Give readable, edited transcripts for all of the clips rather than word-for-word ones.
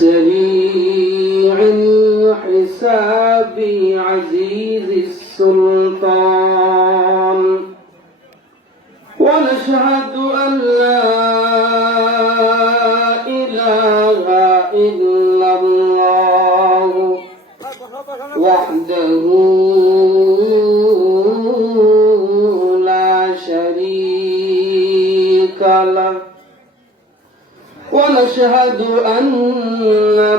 سريع الحساب عزيز السلطان ونشهد أن لا إله إلا الله وحده لا شريك له ونشهد أن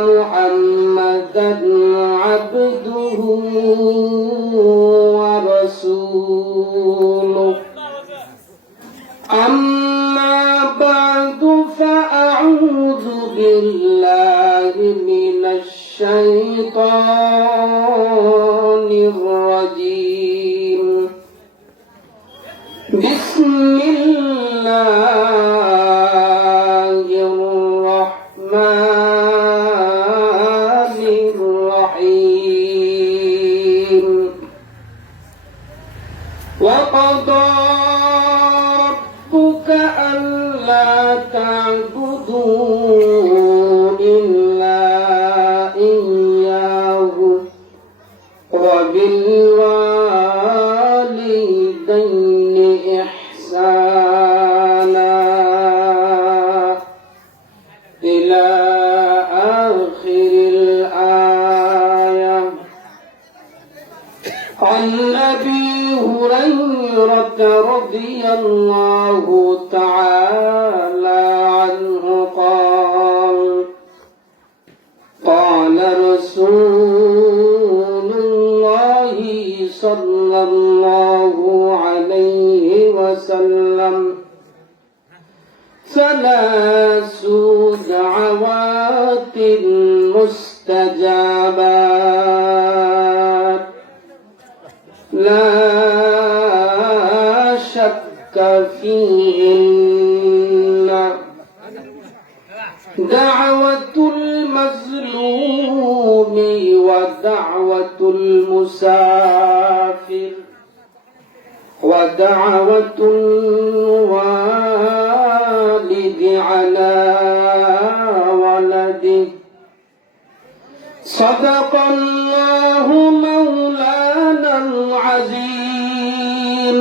محمدا عبده ورسوله أما بعد فأعوذ بالله من الشيطان الرجيم بسم الله الرحمن الرحيم وقضى ربك ألا تعبدوا إلا إياه وبالوالدين إحسانا إلى آخر الآية. عن أبي هريرة رضي الله تعالى عنه قال قال رسول الله صلى الله عليه وسلم ثلاث دعوات مستجابات لا شك فيهن دعوة المظلوم ودعوة المسافر ودعوة الوالد على ولده. صدق الله مولانا العظيم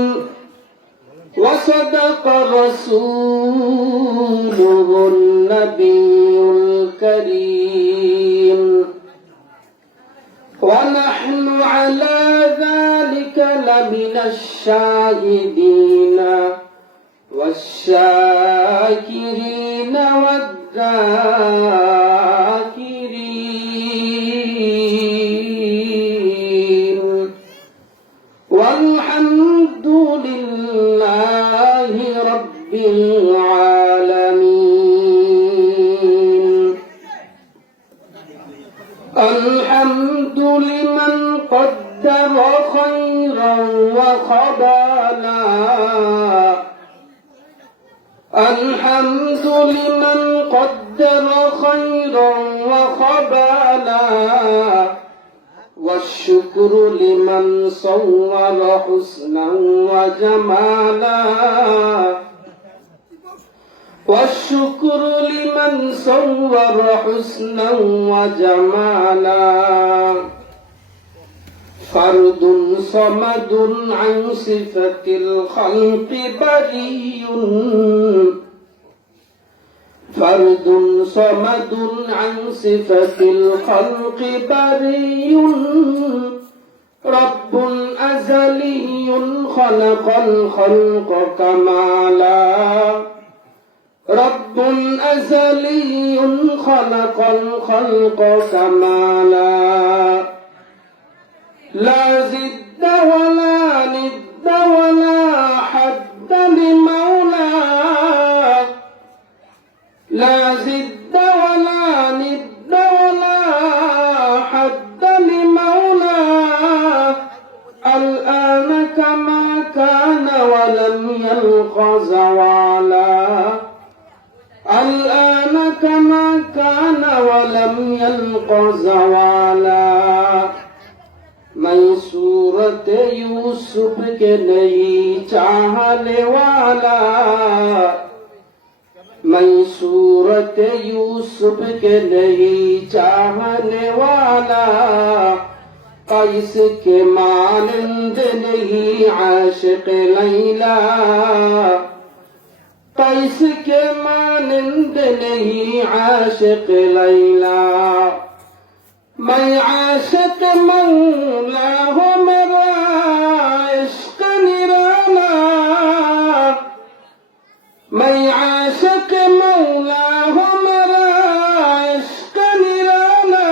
وصدق رسوله النبي الكريم ونحن على ذلك لمن الشاهدين والشاكرين والذاكرين والحمد لله رب العالمين. الحمد لمن قدر خيرا وخبالا الحمد لمن قدر خيرا وخبالا والشكر لمن صور حسنا وجمالا والشكر لمن صور حسنا وجمالا. فرد صمد عن صفة الخلق بريء فرد صمد عن صفة الخلق بريء رب أزلي خلق الخلق كمالا رب أزلي خلق الخلق كمالا لا زد ولا ند ولا حد لمولاه لا زد ولا ند ولا حد لمولاه الآن كما كان ولم يلق زوالا الآن كما كان ولم يلق زوالا. मैं सूरत यूसुफ के नहीं चाहने वाला मैं सूरत यूसुफ के नहीं चाहने वाला, कैस के मानंद नहीं आशिक लैला, कैस के मानंद नहीं आशिक लैला। मैं आशिक मौला हूँ मेरा इश्क निराला, मैं आशिक मौला हूँ मेरा इश्क निराला।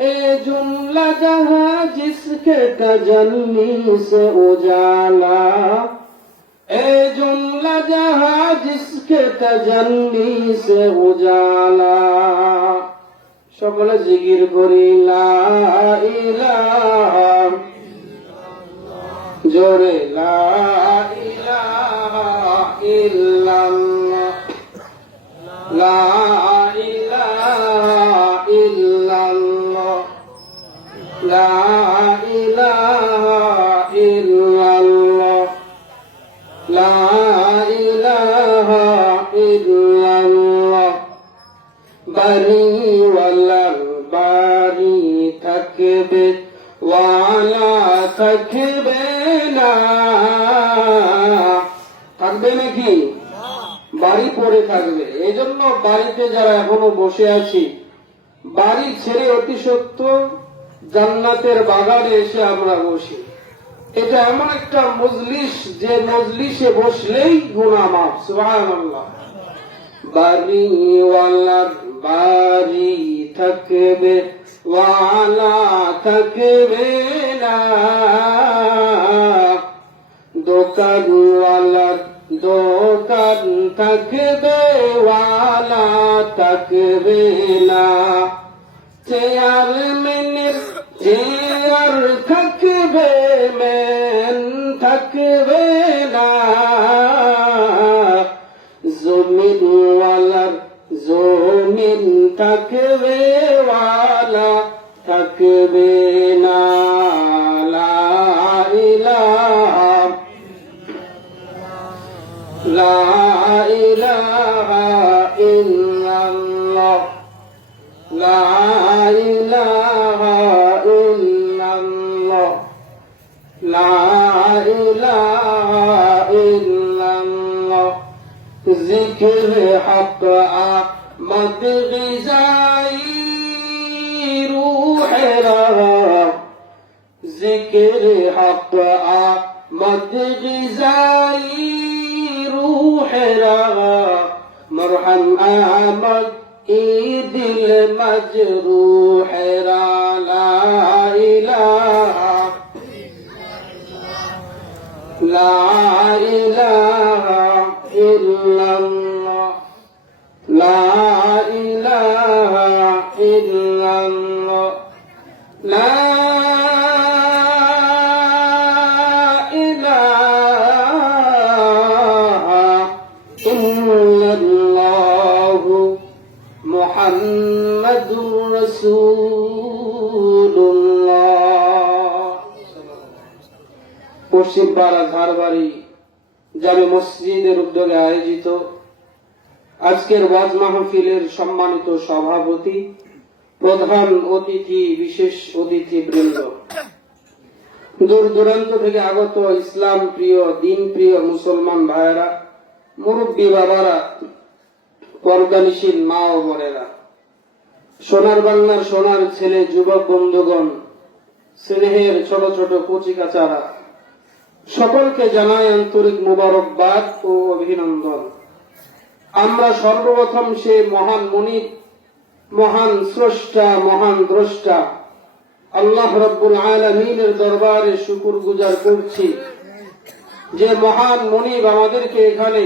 ए जुमला जहाँ जिसके तजल्ली से उजाला, ए जुमला जहाँ जिसके तजल्ली से उजाला। সকলে জিকির করি লা ইলাহা, জোরে লা ইলাহা ইল্লাল্লাহ, লা ইলাহা ইল্লাল্লাহ, লা ইলাহা ইল্লাল্লাহ, লা ইলাহা ইল্লাল্লাহ। বাড়ি বাড়ি থাকবে ওয়ালা থাকবে না, থাকবে নাকি? বাড়ি পড়ে থাকবে। এই জন্য বাড়িতে যারা এখনো বসে আছি, বাড়ি ছেড়ে অতি সত্য জান্নাতের বাগানে এসে আমরা বসি। এটা এমন একটা মজলিস যে মজলিসে বসলেই গুনাহ মাফ। সুবহানাল্লাহ। বাড়িওয়ালা বাড়ি থাকবে ওয়ালা থাকবে না, দোকানওয়ালা দোকান থাকবে ওয়ালা থাকবে না, চেয়ারম্যানের চেয়ার থাকবে ম্যান থাকবে না, জমিনওয়ালার জমিন থাকবে ওয়ালা থাকবে না। লা ইলাহা লা ইলাহা ইল্লাল্লাহ, লা ইলাহা ইল্লাল্লাহ, লা ইলাহা ইল্লাল্লাহ। जिक्र हक आमद ग़िज़ाई रूह रहा, जिक्र हक आमद ग़िज़ाई रूह रहा, मरहम आमद ई दिल मजरूह रा। ला इलाहा ला इलाहा इल्लल्लाह, ला इलाहा इल्लल्लाह, ला इलाहा इल्लल्लाह मुहम्मदुर रसूलुल्लाह। পশ্চিমপাড়া ধারবাড়ি জামে মসজিদের উদ্যোগে আয়োজিত আজকের ওয়াজ মাহফিলের সম্মানিত সভাপতি, প্রধান অতিথি, বিশেষ অতিথি বৃন্দ, দূর দূরান্ত থেকে আগত ইসলাম প্রিয় দিন প্রিয় মুসলমান ভাইয়েরা, মুরব্বী বাবারা, পর্দানিশীল মা ও বোনেরা, সোনার বাংলার সোনার ছেলে, যুবক বন্ধুগণ, স্নেহের ছোট ছোট কচিকাচারা, সকলকে জানাই আন্তরিক মুবারকবাদ ও অভিনন্দন। আমরা সর্বপ্রথম সে মহান মুনিব, মহান স্রষ্টা, মহান দ্রষ্টা আল্লাহ রাব্বুল আলামিনের দরবারে শুকর গুজার করছি যে মহান মুনিব আমাদেরকে এখানে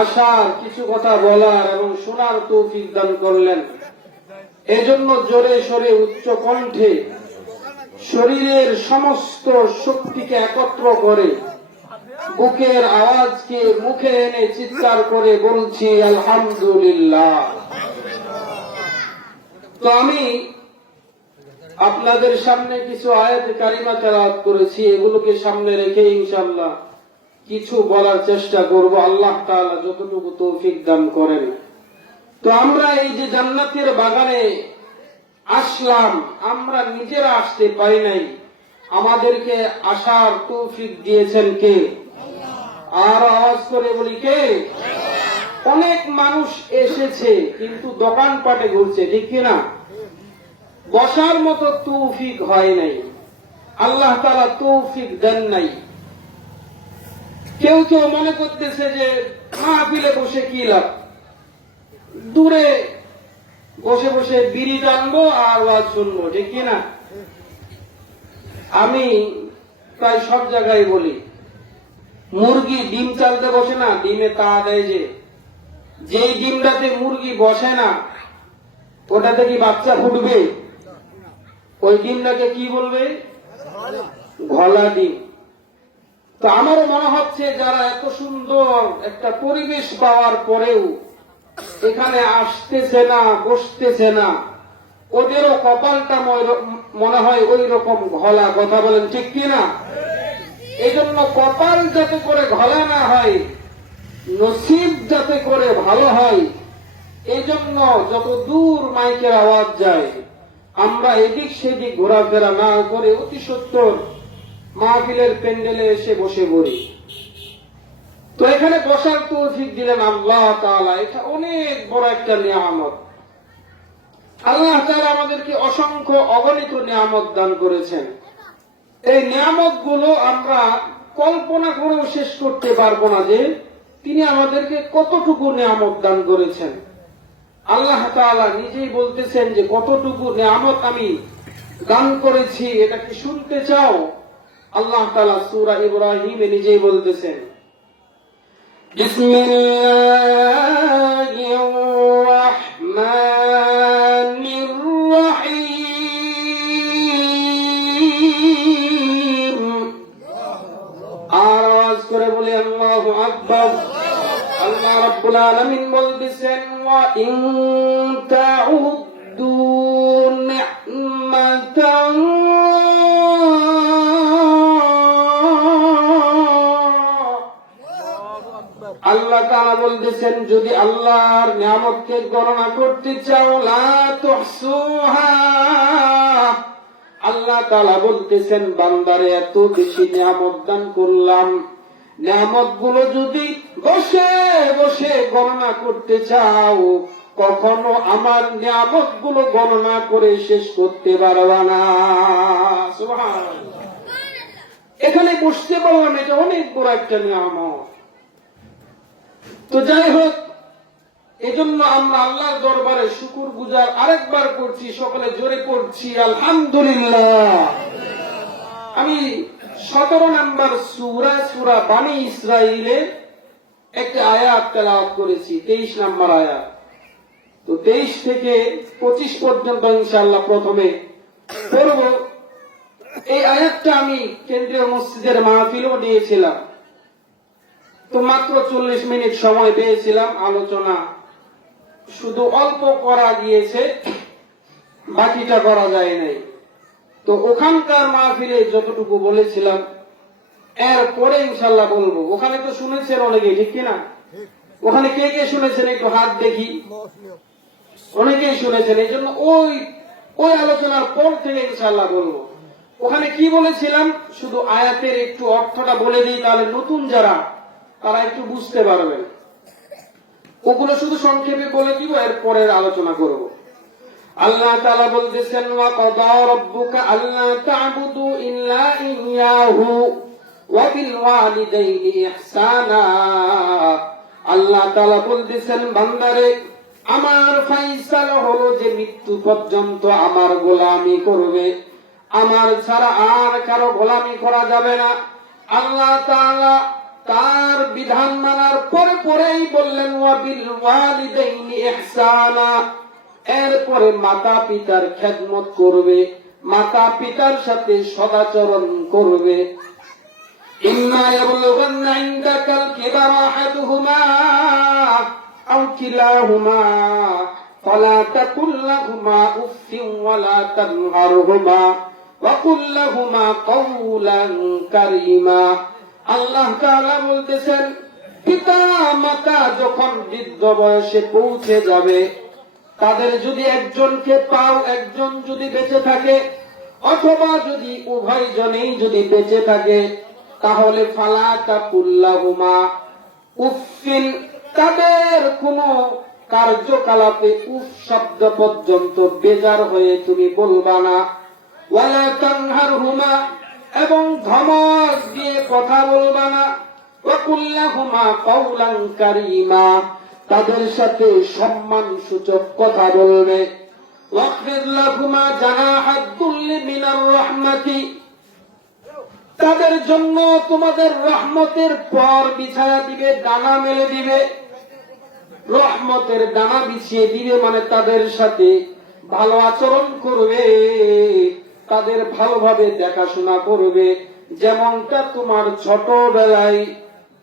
আসার, কিছু কথা বলার এবং শোনার তৌফিক দান করলেন। এজন্য জোরে সোরে উচ্চ কণ্ঠে শরীরের সমস্ত শক্তিকে একত্র করে বুকের আওয়াজকে মুখে এনে চিৎকার করে বলছি আলহামদুলিল্লাহ। তো আমি আপনাদের সামনে কিছু আয়াত কারিমা তেলাওয়াত করেছি, এগুলোকে সামনে রেখে ইনশাআল্লাহ কিছু বলার চেষ্টা করব, আল্লাহ তাআলা যতটুকু তৌফিক দান করেন। তো আমরা এই যে জান্নাতের বাগানে আসলাম, আমরা নিজেরা আসতে পারি নাই, আমাদেরকে আসার তৌফিক দিয়েছেন কে? আর আওয়াজ করে বলি কে? অনেক মানুষ এসেছে কিন্তু দোকানপাটে ঘুরছে, ঠিক কিনা? বসার মতো তৌফিক হয় নাই, আল্লাহ তাআলা তৌফিক দেন নাই। কেউ কেউ মনে করতেছে যে মাহফিলে বসে কি লাভ, দূরে বসে বসে বিড়ি টানবো আর ওয়াজ শুনবো, ঠিক কিনা? আমি প্রায় সব জায়গায় বলি, মুরগি ডিম চালতে বসে না, ডিমে তা দেয় যেই ডিমটাতে মুরগি বসে না ওটাতে কি বাচ্চা ফুটবে? ওই ডিমটাকে কি বলবে? ঘোলা ডিম। তো আমারও মনে হচ্ছে যারা এত সুন্দর একটা পরিবেশ পাওয়ার পরেও এখানে আসতেছে না, বসতেছে না, ওদেরও কপালটা মনে হয় ওই রকম ঘোলা। কথা বলেন ঠিক কিনা? এই জন্য কপাল যাতে করে ঘোলা না হয়, নসিব যাতে করে ভালো হয়, এই জন্য যত দূর মাইকের আওয়াজ যায় আমরা এদিক সেদিক ঘোরাফেরা না করে অতি সত্বর মাহফিলের প্যান্ডেলে এসে বসে পড়ি। তো এখানে বসার তৌফিক দিলেন আল্লাহ তাআলা, এটা অনেক বড় একটা নিয়ামত। আল্লাহ তাআলা আমাদেরকে অসংখ্য অগণিত নিয়ামত দান করেছেন। এই নিয়ামত গুলো আমরা কল্পনা করেও শেষ করতে পারবো না যে তিনি আমাদেরকে কতটুকু নিয়ামত দান করেছেন। আল্লাহ তাআলা নিজেই বলতেছেন যে কতটুকু নিয়ামত আমি দান করেছি, এটা কি শুনতে চাও? আল্লাহ তাআলা সূরা ইব্রাহিমে নিজেই বলতেছেন, বিসমিল্লাহির রাহমানির রাহিম। আওয়াজ করে বলি আল্লাহু আকবার। আল্লাহ রাব্বুল আলামিন বলতেছেন, ওয়া ইন তাউদ্দু নি'মাতান আল্লাহ তাআলা বলতেছেন যদি আল্লাহর নিয়ামতকে গণনা করতে চাও লা তুহসুহা। আল্লাহ তাআলা বলতেছেন বান্দারে এত বেশি নিয়ামত দান করলাম, নিয়ামত গুলো যদি বসে বসে গণনা করতে চাও কখনো আমার নিয়ামত গুলো গণনা করে শেষ করতে পারবা না। সুবহানাল্লাহ। এখানে বসতে পারলাম, এটা অনেক বড় একটা নিয়ামত। তো যাই হোক, এজন্য আমরা আল্লাহর দরবারে শুকর গুজার আরেকবার করছি, সকলে জোরে পড়ছি আলহামদুলিল্লাহ। আমি 17 নম্বর সূরা বানী ইসরাঈলের একটা আয়াত তেলাওয়াত করেছি, 23 নম্বর আয়াত। তো 23 থেকে 25 পর্যন্ত ইনশাআল্লাহ প্রথমে পড়ব। এই আয়াতটা আমি কেন্দ্রীয় মসজিদের মাহফিলও দিয়েছিলাম। তো মাত্র 40 মিনিট সময় পেয়েছিলাম, আলোচনা শুধু অল্প করা গিয়েছে, বাকিটা করা যায় নাই। তো ওখানকার মাহফিলে যতটুকু বলেছিলাম এরপরে ইনশাআল্লাহ বলবো। ওখানে তো শুনেছেন অনেকেই, ঠিক কিনা? ওখানে কে কে শুনেছেন একটু হাত দেখি। অনেকেই শুনেছেন, এই জন্য ওই আলোচনার পর থেকে ইনশাআল্লাহ বলবো। ওখানে কি বলেছিলাম শুধু আয়াতের একটু অর্থটা বলে দিই, তাহলে নতুন যারা তারা একটু বুঝতে পারবেন। ওগুলো শুধু সংক্ষেপে বলে দিব, এরপরে আলোচনা করব। আল্লাহ তাআলা বলতেছেন, ওয়া কাদা রাব্বুকা আল্লা তা'বুদু ইল্লা ইয়্যাহু ওয়া বিল ওয়ালিদাইনি ইহসানা। আল্লাহ তাআলা বলতেছেন বান্দারে আমার ফয়সালা হলো যে মৃত্যু পর্যন্ত আমার গোলামি করবে, আমার ছাড়া আর কারো গোলামি করা যাবে না। আল্লাহ তাআলা তার বিধান মানার পরে পরেই বললেন ওয়া বিল ওয়ালিদাইনি ইহসানা, এরপরে মাতা পিতার খেদমত করবে, মাতা পিতার সাথে সদাচরণ করবে। ইম্মা ইয়াবলুগান্না ইনদাকাল কিবারা আহাদুহুমা আও কিলাহুমা ফালা তাকুল লাহুমা উফফিন ওয়ালা তানহারহুমা ওয়া কুল লাহুমা কাওলান কারীমা। আল্লাহ তাআলা বলতেছেন, পিতা মাতা যখন বৃদ্ধ বয়সে পৌঁছে যাবে, তাদের যদি একজনকে পাও, একজন যদি বেঁচে থাকে, অথবা যদি উভয়জনেই যদি বেঁচে থাকে, তাহলে ফালা তাকুল্লাহুমা উফিন, তাদের কোনো কার্যকলাপে উফ শব্দ পর্যন্ত বেজার হয়ে তুমি বলবা না। ওয়ালা তানহারহুমা, এবং ধমক দিয়ে কথা বলবা না। ওয়াকুল্লাহুমা কাওলান কারীমা, তাদের সাথে সম্মান সূচক কথা বলবে। ওয়াখফিদ লাহুমা জানাহাদ দুল্লি মিনার রাহমাতি, তাদের জন্য তোমাদের রহমতের পর বিছায়া দিবে, ডানা মেলে দিবে। রহমতের ডানা বিছিয়ে দিবে মানে তাদের সাথে ভালো আচরণ করবে, তাদের ভালোভাবে দেখাশোনা করবে, যেমনটা তোমার ছোটবেলায়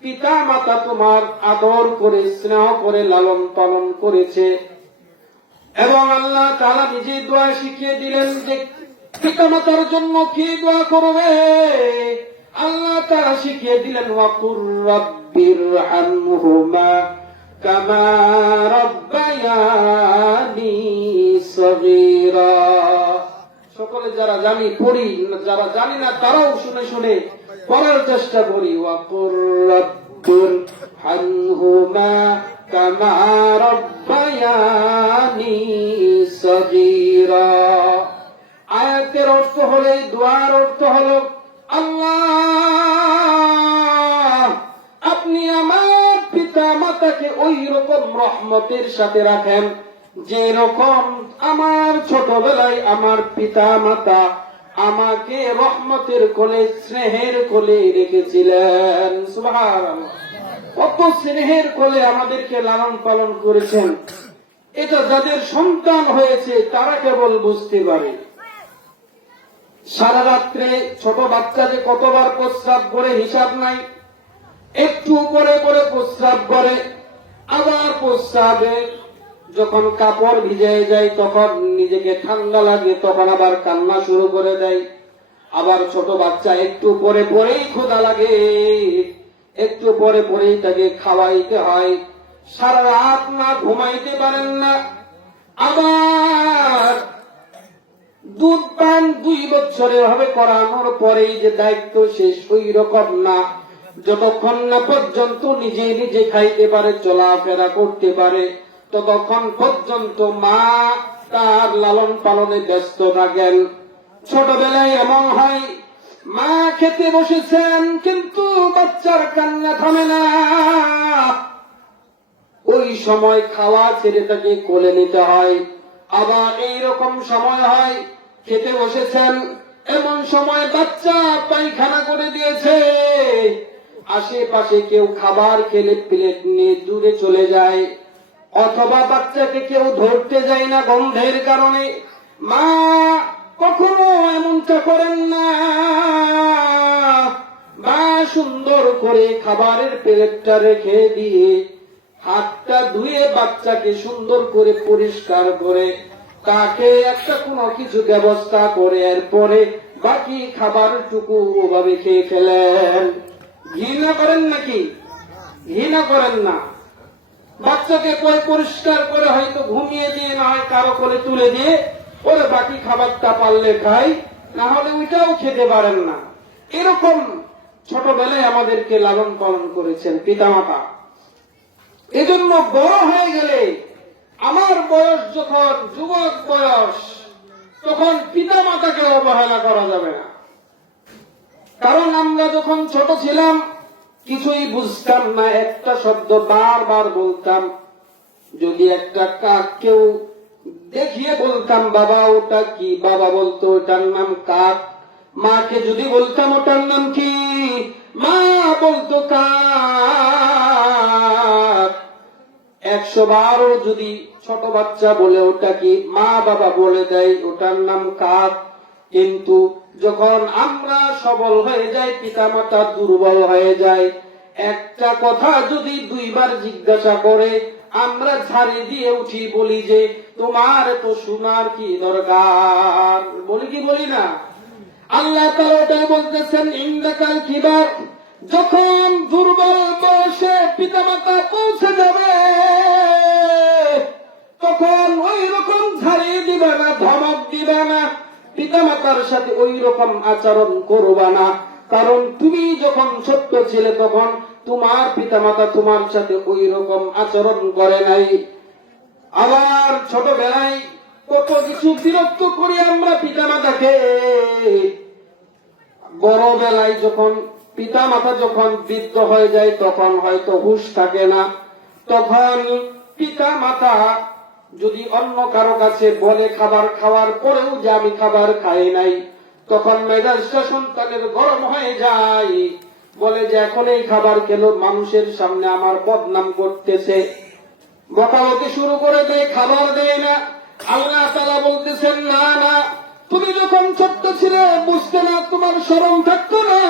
পিতা মাতা তোমার আদর করে স্নেহ করে লালন পালন করেছে। এবং আল্লাহ তাআলা নিজে দোয়া শিখিয়ে দিলেন যে পিতা মাতার জন্য কি দোয়া করবে। আল্লাহ তাআলা শিখিয়ে দিলেন, ওয়াকুর রাব্বিরহামহুমা কামা রাব্বায়ানি সগীরা। সকলে যারা জানি পড়ি, যারা জানি না তারাও শুনে শুনে পড়ার চেষ্টা করি। ওয়াকুর রাব্বিরহামহুমা কামা রাব্বায়ানি সগীরা। আয়াতের অর্থ হলে, দোয়ার অর্থ হল, আল্লাহ আপনি আমার পিতা মাতাকে ওই রকম রহমতের সাথে রাখেন যে রকম আমার ছোটবেলায় আমার পিতা মাতা আমাকে রহমতের কোলে, স্নেহের কোলে রেখেছিলেন। সুবহানাল্লাহ, কত স্নেহের কোলে আমাদেরকে লালন পালন করেছেন। এটা যাদের সন্তান হয়েছে তারা কেবল বুঝতে পারে। সারা রাত্রে ছোট বাচ্চা যে কতবার প্রস্রাব করে হিসাব নাই। একটু পরে পরে প্রস্রাব করে, আবার প্রস্রাবে যখন কাপড় ভিজে যায় তখন নিজেকে ঠান্ডা লাগে, তখন আবার কান্না শুরু করে দেয়। আবার ছোট বাচ্চা একটু পরে পরেই ক্ষুধা লাগে, একটু পরে পরেই তাকে খাওয়াইতে হয়। সারা রাত না ঘুমাইতে পারেন না। আবার দুধ পান 2 বছরের হবে করানোর পরেই যে দায়িত্ব শেষ, ওই রকম না। যতক্ষণ না পর্যন্ত নিজে নিজে খাইতে পারে, চলাফেরা করতে পারে, ততক্ষণ পর্যন্ত মা তার লালন পালনে ব্যস্ত থাকেন। ছোটবেলায় এমন হয়, মা খেতে বসেছেন কিন্তু বাচ্চার কান্না থামে না। ওই সময় খাওয়া ছেড়ে তাকে কোলে নিতে হয়। আবার এইরকম সময় হয়, খেতে বসেছেন, এমন সময় বাচ্চা পায়খানা করে দিয়েছে, আশেপাশে কেউ খাবার খেলে প্লেট নিয়ে দূরে চলে যায়, অথবা বাচ্চাকে কেউ ধরতে যায় না গন্ধের কারণে। মা কখনো এমনটা করেন না। মা সুন্দর করে খাবারের প্লেটটা রেখে দিয়ে হাতটা ধুয়ে বাচ্চাকে সুন্দর করে পরিষ্কার করে তাকে একটা কোনো কিছু ব্যবস্থা করে এরপরে বাকি খাবারটুকু ওভাবে খেয়ে ফেলেন। ঘৃণা করেন নাকি? ঘৃণা করেন না। বাচ্চাকে পরে পরিষ্কার করে হয়তো ঘুমিয়ে দিয়ে, না হয় কারো কোলে তুলে দিয়ে ওরে বাকি খাবারটা পারলে খাই, না হলে ওইটাও খেতে পারেন না। এরকম ছোটবেলায় আমাদেরকে লালন পালন করেছেন পিতামাতা। এজন্য বড় হয়ে গেলে, আমার বয়স যখন যুবক বয়স, তখন পিতা মাতাকে অবহেলা করা যাবে না। কারণ আমরা যখন ছোট ছিলাম কিছুই বুঝতাম না, একটা শব্দ বারবার বলতাম। যদি একটা কাক কেউ দেখিয়ে বলতাম বাবা ওটা কি, বাবা বলতো ওটার নাম কাক। মাকে যদি বলতাম ওটার নাম কি, মা বলতো কাক। 100 বারও যদি ছোট বাচ্চা বলে ওটা কি, মা বাবা বলে দেয় ওটার নাম কাক। কিন্তু যখন আমরা সবল হয়ে যাই, পিতামাতা দুর্বল হয়ে যায়, একটা কথা যদি 2 বার জিজ্ঞাসা করে আমরা ঝাড়ি দিয়ে উঠি, বলি যে তোমার তো শোনার কি দরকার, বলি কি বলি না? আল্লাহ তাআলা বলতেছেন, ইন্দাকাল কিবার যখন দুর্বল বয়সে পিতামাতা পৌঁছে যাবে তখন ওই রকম ঝাড়িয়ে দিবে না, ধমক দিবে না, পিতামাতার সাথে ওই রকম আচরণ করবা না। কারণ তুমি যখন ছোট্ট ছিলে তখন তোমার পিতামাতা তোমার সাথে ওই রকম আচরণ করে নাই। আবার ছোটবেলায় কত কিছু বিরক্ত করি আমরা পিতামাতাকে, বড় বেলায় যখন পিতামাতা যখন বৃদ্ধ হয়ে যায় তখন হয়তো হুঁশ থাকে না, তখন পিতামাতা যদি অন্য কারো কাছে বলে খাবার খাওয়ার পরেও যে আমি খাবার খাই নাই, তখন মেজাজটা সন্তানের গরম হয়ে যায়, বলে যে এখন এই খাবার খেল মানুষের সামনে আমার বদনাম করতেছে, বকাবকি শুরু করে দেয়, খাবার দেয় না। আল্লাহ তাআলা বলতেছেন না না, তুমি যখন ছোট্ট ছিলে বুঝতে না, তোমার শরম থাকতো না,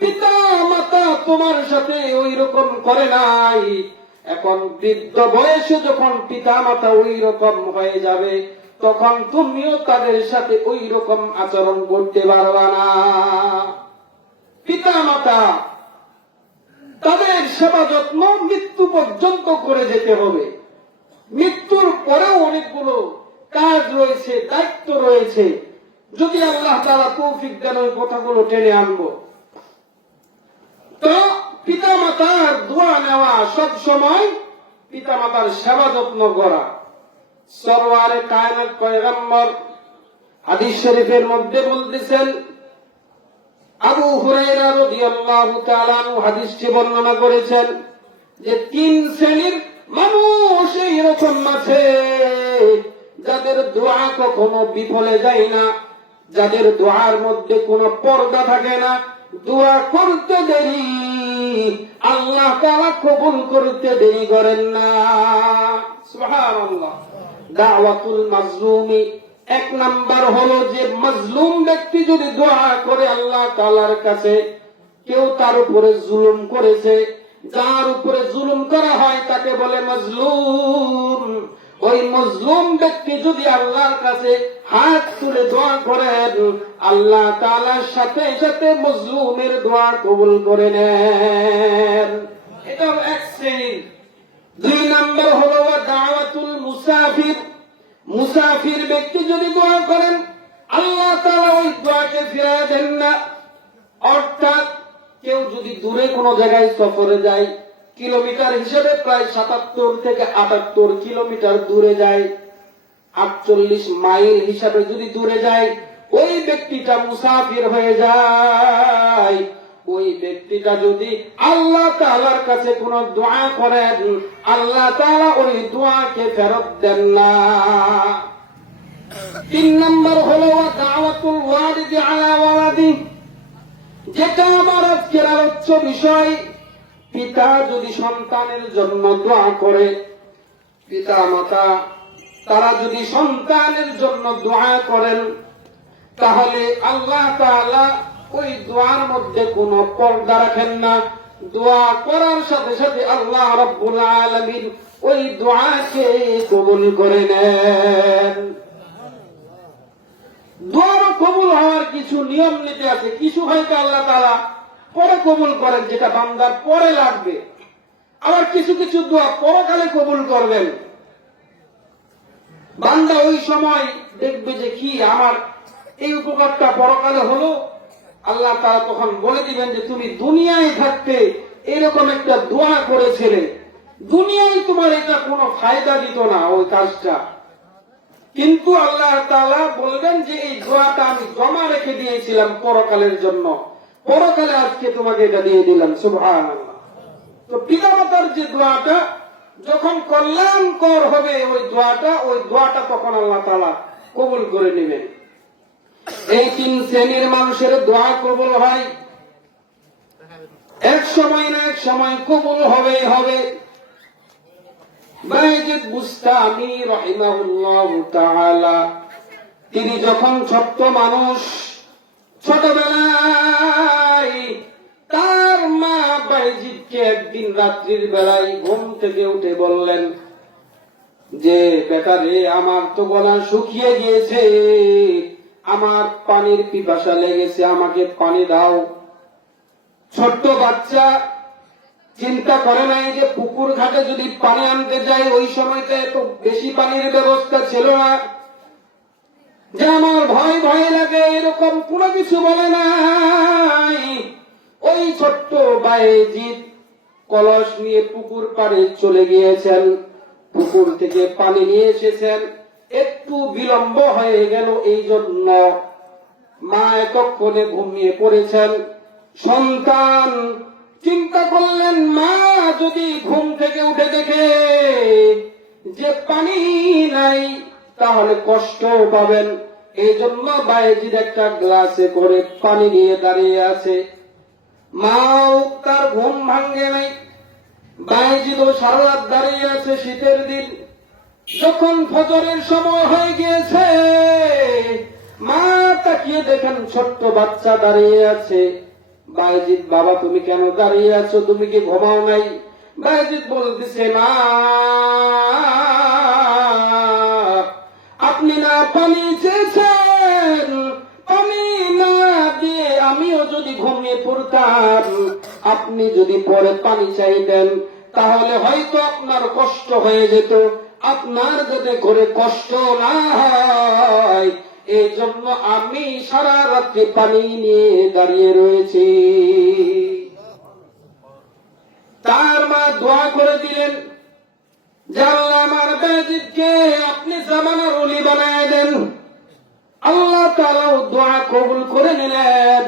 পিতা মাতা তোমার সাথে ওই রকম করে নাই। এখন বৃদ্ধ বয়সে যখন পিতা মাতা ওই রকম হয়ে যাবে তখন তুমিও তাদের সাথে ওই রকম আচরণ করতে পারবা না। পিতা মাতা তাদের সেবা যত্ন মৃত্যু পর্যন্ত করে যেতে হবে। মৃত্যুর পরেও অনেকগুলো কাজ রয়েছে, দায়িত্ব রয়েছে। যদি আল্লাহ তাআলা তৌফিক দেন ওই কথাগুলো টেনে আনবো। তো পিতা মাতার দোয়া নেওয়া, সব সময় পিতা মাতার সেবা যত্ন করা। সরওয়ারে কায়নাত পয়গম্বর হাদিস শরীফের মধ্যে বলতেছেন, আবু হুরায়রা রাদিয়াল্লাহু তাআলা আনহু হাদিসটি বর্ণনা করেছেন যে 3 শ্রেণীর মানুষ এরকম আছে যাদের দোয়া কখনো বিফলে যায় না, যাদের দোয়ার মধ্যে কোনো পর্দা থাকে না, দোয়া করতে দেরি আল্লাহ তাআলা কবুল করতে দেরি করেন না। সুবহানাল্লাহ। দাওয়াতুল মাজলুমি, 1 নাম্বার হলো যে মাজলুম ব্যক্তি যদি দোয়া করে আল্লাহ তাআলার কাছে, কেউ তার উপরে জুলুম করেছে, যার উপরে জুলুম করা হয় তাকে বলে মাজলুম। ওই মাজলুম ব্যক্তি যদি আল্লাহর কাছে হাত তুলে দোয়া করেন, আল্লাহ তাআলার সাথে সাথে মাজলুমের দোয়া কবুল করে নেন। এটা হলো 1 শ্রেণী। 2 নাম্বার হলো দাওয়াতুল মুসাফির। মুসাফির ব্যক্তি যদি দোয়া করেন আল্লাহ তাআলা ওই দোয়াকে ফিরিয়ে দেন না। অর্থাৎ কেউ যদি দূরে কোনো জায়গায় সফরে যায়, কিলোমিটার হিসেবে প্রায় 77 থেকে 78 কিলোমিটার দূরে যায়, 48 মাইল হিসাবে যদি দূরে যায়, ওই ব্যক্তিটা মুসাফির হয়ে যায়। ওই ব্যক্তিটা যদি আল্লাহ তাআলার কাছে কোনো দোয়া করেন, আল্লাহ তাআলা ওই দোয়াকে ফেরত দেন না। 3 নম্বর হলো দাওয়াতুল ওয়ালিদি আলা ওয়ালাদি, যেটা আমার আজকের আলোচ্য বিষয়। পিতা যদি সন্তানের জন্য দোয়া করে, পিতা মাতা তারা যদি সন্তানের জন্য দোয়া করেন, তাহলে আল্লাহ তাআলা ওই দোয়ার মধ্যে কোনো পর্দা রাখেন না। দোয়া করার সাথে সাথে আল্লাহ রাব্বুল আলামিন ওই দোয়াকে কবুল করে নেন। দোয়ার কবুল হওয়ার কিছু নিয়ম নীতি আছে। কিছু হয়তো আল্লাহ তাআলা পরে কবুল করেন, যেটা বান্দার পরে লাগবে। আবার কিছু কিছু দোয়া পরকালে কবুল করবেন। বান্দা ওই সময় দেখবে যে কি আমার এই উপকারটা পরকালে হলো, আল্লাহ তাআলা তখন বলে দিবেন যে তুমি দুনিয়ায় থাকতে এরকম একটা দোয়া করেছিলে, দুনিয়ায় তোমার এটা কোনো ফায়দা দিত না ওই কাজটা, কিন্তু আল্লাহ তাআলা বলবেন যে এই দোয়াটা আমি জমা রেখে দিয়েছিলাম পরকালের জন্য, পরকালে আজকে তোমাকে এটা দিয়ে দিলাম। সুবহানাল্লাহ। তো পিতামাতার যে দোয়াটা যখন কল্যাণকর হবে ওই দোয়াটা তখন আল্লাহ তাআলা কবুল করে নেবেন। এই 3 শ্রেণীর মানুষের দোয়া কবুল হয়, এক সময় না এক সময় কবুল হবেই হবে। বায়েজিদ বুস্তামি রাহিমাহুল্লাহু তাআলা তিনি যখন ছোট্ট মানুষ, ছোটবেলায় তার মা বায়েজিদকে একদিন রাত্রির বেলায় ঘুম থেকে উঠে বললেন যে বেটা রে, আমার তো গলা শুকিয়ে গিয়েছে, আমার পানির পিপাসা লেগেছে, আমাকে পানি দাও। ছোট্ট বাচ্চা চিন্তা করে নাই যে পুকুর ঘাটে যদি পানি আনতে যায়, ওই সময়তে এত বেশি পানির ব্যবস্থা ছিল না, যে আমার ভয় ভয় লাগে এরকম কোনো কিছু বলে নাই। ওই ছোট্ট বায়েজিদ কলস নিয়ে পুকুর পাড়ে চলে গিয়েছেন, পুকুর থেকে পানি নিয়ে এসেছেন। একটু বিলম্ব হয়ে গেল, এই জন্য মা এতক্ষণে ঘুমিয়ে পড়েছেন। সন্তান চিন্তা করলেন, মা যদি ঘুম থেকে উঠে দেখে যে পানি নাই তাহলে কষ্ট পাবেন। এই জন্য বায়েজিদ একটা গ্লাসে করে পানি নিয়ে দাঁড়িয়ে আছে। মাও তার ঘুম ভাঙ্গে নাই, বায়েজিদও সারা রাত দাঁড়িয়ে আছে শীতের দিন। যখন ফজরের সময় হয়ে গিয়েছে, মা তাকিয়ে দেখেন ছোট্ট বাচ্চা দাঁড়িয়ে আছে। বায়েজিদ, বাবা তুমি কেন দাঁড়িয়ে আছো, তুমি কি ঘুমাও নাই? বায়েজিদ বলতেছে, না আপনি না পানি চেয়েছেন, পানি না দিয়ে আমিও যদি ঘুমিয়ে পড়তাম, আপনি যদি পরে পানি চাইতেন তাহলে হয়তো আপনার কষ্ট হয়ে যেত। আপনার যাতে করে কষ্ট না হয় এই জন্য আমি সারা রাত্রি পানি নিয়ে দাঁড়িয়ে রয়েছি। তার মা দোয়া করে দিলেন, যে আল্লাহ আমার বায়েজিদকে আপনি জামানার ওলি বানায় দেন। আল্লাহ তাআলাও দোয়া কবুল করে নিলেন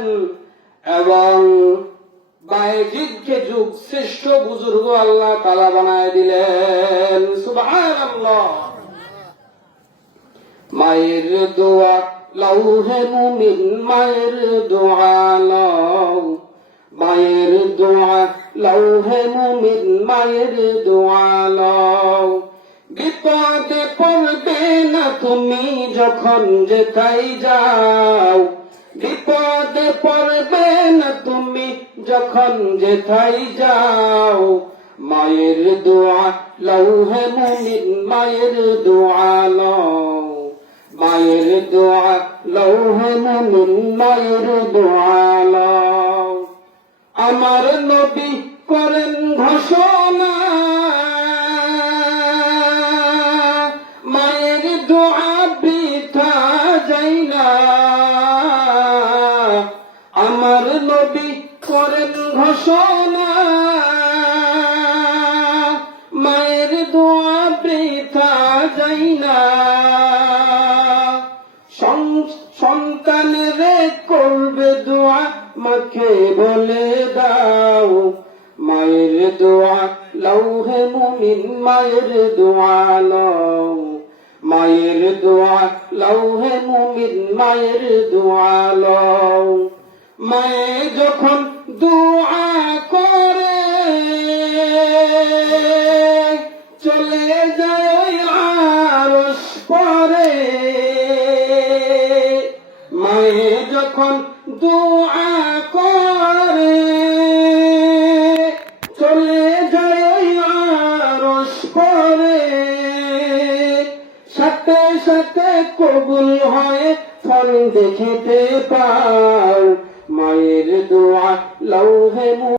এবং বায়েজিদকে যুগ শ্রেষ্ঠ বুজুর্গ আল্লাহ তাআলা বানায় দিলেন। সুবহানাল্লাহ। মায়ের দোয়া লৌহে মুমিন, মায়ের দোয়া লও, মায়ের দোয়া লৌহে মুমিন, মায়ের দোয়া লও। বিপদে পড়বে না তুমি যখন যেথায় যাও, বিপদে পড়বে না তুমি যখন যেথায় যাও। মায়ের দোয়া লৌহে মুমিন, মায়ের দোয়া লও, মায়ের দোয়া লৌহে মুমিন, মায়ের দোয়া লও। আমার নবী করেন ঘোষণা, মায়ের দোয়া বৃথা যায় না। আমার নবী করেন ঘোষণা, মায়ের দোয়া বৃথা যায় না। সন্তানেরে করবে দোয়া মাকে বলে দাও, মায়ের দোয়া লৌহে মুমিন, মায়ের দোয়া লও, মায়ের দোয়া লৌহে মুমিন, মায়ের দোয়া লও। মায়ে যখন দোয়া করে চলে যায় ওই আরশ পরে, মায়ে যখন দোয়া করে চলে যায় ওই আরশ পরে, সাথে সাথে কবুল হয় ফল দেখতে পাও। মায়ের দোয়া লৌহে